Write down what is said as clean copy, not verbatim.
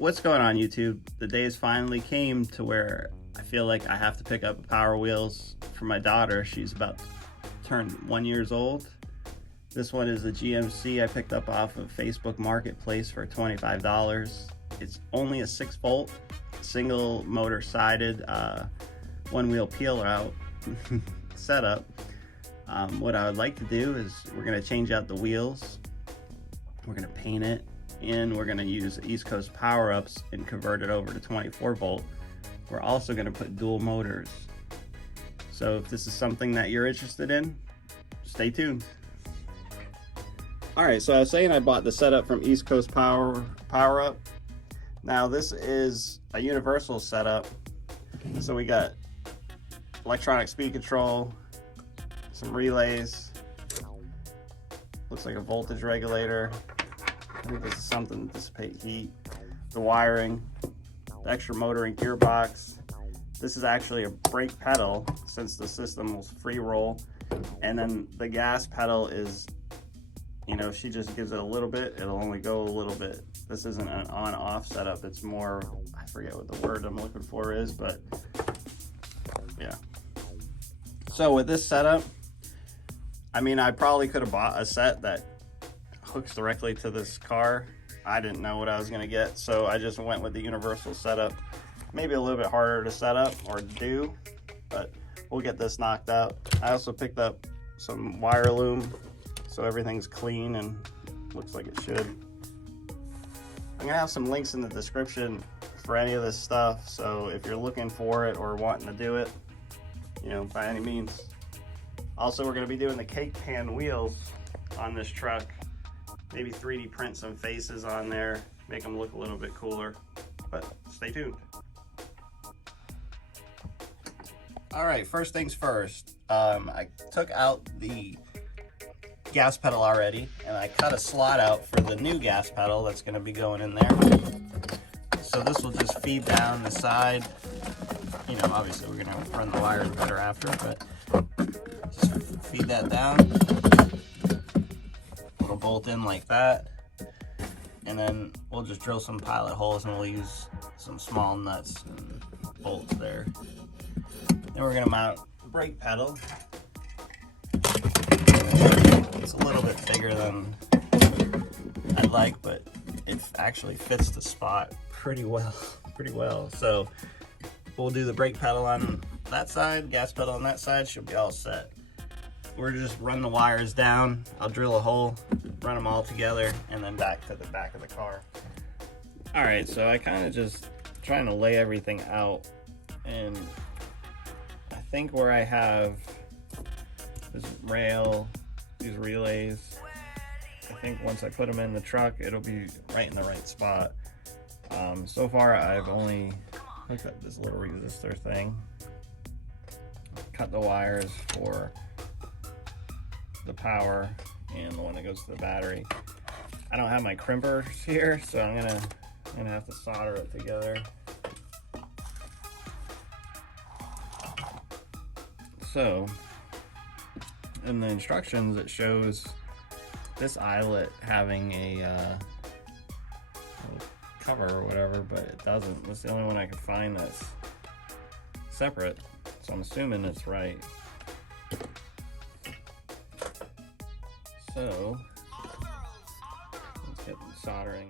What's going on, YouTube? The days finally came to where I feel like I have to pick up Power Wheels for my daughter. She's about to turn 1 year old. This one is a GMC I picked up off of Facebook Marketplace for $25. It's only a 6-volt, single motor sided, one wheel peel out setup. What I would like to do is we're going to change out the wheels, we're going to paint it, and we're going to use East Coast power-ups and convert it over to 24 volt. We're also going to put dual motors. So if this is something that you're interested in, stay tuned. Alright, so I was saying I bought the setup from East Coast Power-Up. Now this is a universal setup. So we got electronic speed control, some relays, looks like a voltage regulator. I think this is something to dissipate heat. The wiring, the extra motor and gearbox. This is actually a brake pedal since the system will free roll. And then the gas pedal is, you know, if she just gives it a little bit, it'll only go a little bit. This isn't an on-off setup. It's more, I forget what the word I'm looking for is, but yeah. So with this setup, I mean, I probably could have bought a set that hooks directly to this car. I didn't know what I was gonna get, so I just went with the universal setup. Maybe a little bit harder to set up or do, but we'll get this knocked out. I also picked up some wire loom, so everything's clean and looks like it should. I'm gonna have some links in the description for any of this stuff, so if you're looking for it or wanting to do it, you know, by any means. Also, we're gonna be doing the cake pan wheels on this truck. Maybe 3D print some faces on there, make them look a little bit cooler, but stay tuned. All right, first things first, I took out the gas pedal already, and I cut a slot out for the new gas pedal that's gonna be going in there. So this will just feed down the side. You know, obviously we're gonna run the wires better after, but just feed that down. It'll bolt in like that. And then we'll just drill some pilot holes and we'll use some small nuts and bolts there. Then we're gonna mount the brake pedal. It's a little bit bigger than I'd like, but it actually fits the spot pretty well. So we'll do the brake pedal on that side, gas pedal on that side, should be all set. We're just run the wires down. I'll drill a hole, run them all together, and then back to the back of the car. All right, so I kind of just trying to lay everything out, and I think where I have this rail, these relays, I think once I put them in the truck, it'll be right in the right spot. So far, I've only hooked up this little resistor thing, cut the wires for the power and the one that goes to the battery. I don't have my crimpers here, so I'm gonna have to solder it together. So in the instructions it shows this eyelet having a cover or whatever, but it doesn't. That's the only one I could find that's separate, so I'm assuming it's right. So let's get the soldering.